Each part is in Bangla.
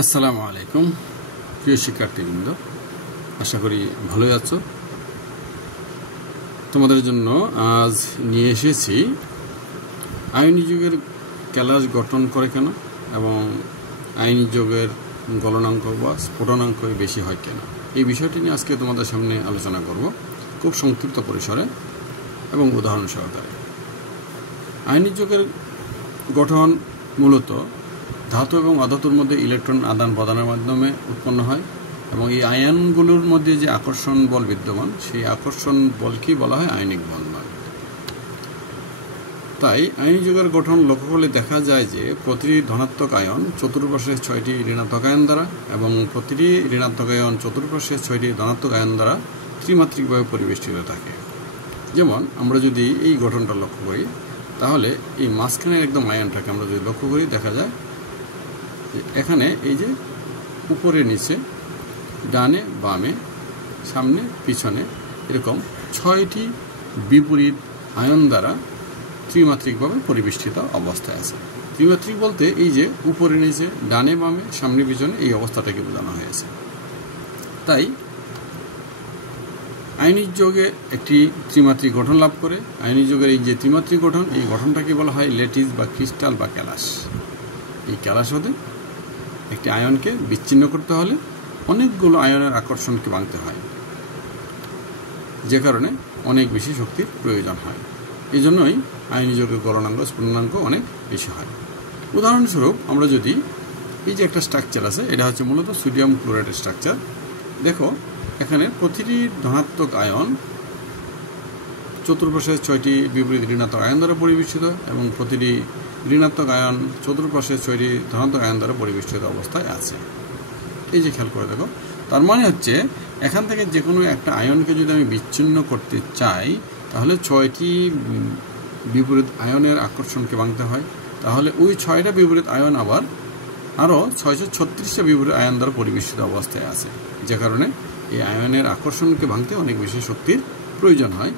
আসসালামু আলাইকুম প্রিয় শিক্ষার্থীবৃন্দ, আশা করি ভালোই আছো। তোমাদের জন্য আজ নিয়ে এসেছি আয়নি যৌগের ক্যালাস গঠন করে কেন এবং আয়নি যৌগের গলনাঙ্ক বা স্ফুটনাঙ্ক বেশি হয় কেন, এই বিষয়টি নিয়ে আজকে তোমাদের সামনে আলোচনা করব খুব সংক্ষিপ্ত পরিসরে এবং উদাহরণ সহকারে। আয়নি যৌগের গঠন মূলত ধাতু এবং অধাতুর মধ্যে ইলেকট্রন আদান প্রদানের মাধ্যমে উৎপন্ন হয় এবং এই আয়নগুলোর মধ্যে যে আকর্ষণ বল বিদ্যমান, সেই আকর্ষণ বলকেই বলা হয় আয়নিক বন্ধন। তাই আয়নি যৌগের গঠন লক্ষ্য করলে দেখা যায় যে প্রতিটি ধনাত্মক আয়ন চতুর্পাশে 6টি ঋণাত্মক আয়ন দ্বারা এবং প্রতিটি ঋণাত্মক আয়ন চতুর্পাশে 6টি ধনাত্মক আয়ন দ্বারা ত্রিমাত্রিকভাবে পরিবেষ্টিত থাকে। যেমন আমরা যদি এই গঠনটা লক্ষ্য করি, তাহলে এই মাঝখানের একদম আয়নটাকে আমরা যদি লক্ষ্য করি, দেখা যায় এখানে এই যে উপরে নিচে ডানে বামে সামনে পিছনে এরকম 6টি বিপরীত আয়ন দ্বারা ত্রিমাত্রিকভাবে পরিবেষ্টিত অবস্থায় আছে। ত্রিমাত্রিক বলতে এই যে উপরে নিচে ডানে বামে সামনে পিছনে এই অবস্থাটাকে বোঝানো হয়েছে। তাই আয়নিক যৌগে একটি ত্রিমাত্রিক গঠন লাভ করে। আয়নিক যৌগের এই যে ত্রিমাত্রিক গঠন, এই গঠনটাকে বলা হয় ল্যাটিস বা ক্রিস্টাল বা ক্যালাস। এই ক্যালাস হতে একটি আয়নকে বিচ্ছিন্ন করতে হলে অনেকগুলো আয়নের আকর্ষণকে ভাঙতে হয়, যে কারণে অনেক বেশি শক্তির প্রয়োজন হয়। এই জন্যই আয়নি যৌগের গলনাঙ্ক স্ফুটনাঙ্ক অনেক বেশি হয়। উদাহরণস্বরূপ আমরা যদি এই যে একটা স্ট্রাকচার আছে, এটা হচ্ছে মূলত সোডিয়াম ক্লোরাইডের স্ট্রাকচার। দেখো এখানে প্রতিটি ধনাত্মক আয়ন চতুর্পাশে 6টি বিপরীত ঋণাত্মক আয়ন দ্বারা পরিবেষ্টিত এবং প্রতিটি ঋণাত্মক আয়ন চতুর্পাশে 6টি ধনাত্মক আয়ন দ্বারা পরিবেষ্টিত অবস্থায় আছে। এই যে খেয়াল করে দেখো, তার মানে হচ্ছে এখান থেকে যে কোনো একটা আয়নকে যদি আমি বিচ্ছিন্ন করতে চাই, তাহলে 6টি বিপরীত আয়নের আকর্ষণকে ভাঙতে হয়। তাহলে ওই 6টা বিপরীত আয়ন আবার আরও 636টা বিপরীত আয়ন দ্বারা পরিবেষ্টিত অবস্থায় আছে, যে কারণে এই আয়নের আকর্ষণকে ভাঙতে অনেক বেশি শক্তির প্রয়োজন হয়।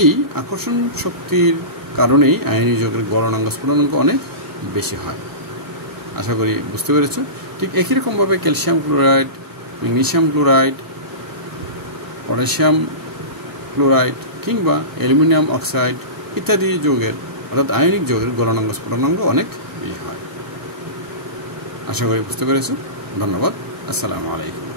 এই আকর্ষণ শক্তির কারণেই আয়নি যৌগের গলনাঙ্ক স্ফুটনাঙ্ক অনেক বেশি হয়। আশা করি বুঝতে পেরেছ। ঠিক একই রকমভাবে calcium chloride, magnesium chloride, potassium chloride কিংবা অ্যালুমিনিয়াম অক্সাইড ইত্যাদি যৌগের অর্থাৎ আয়নিক যৌগের গলনাঙ্ক স্ফুটনাঙ্ক অনেক বেশি হয়। আশা করি বুঝতে পেরেছ। ধন্যবাদ। আসসালামু আলাইকুম।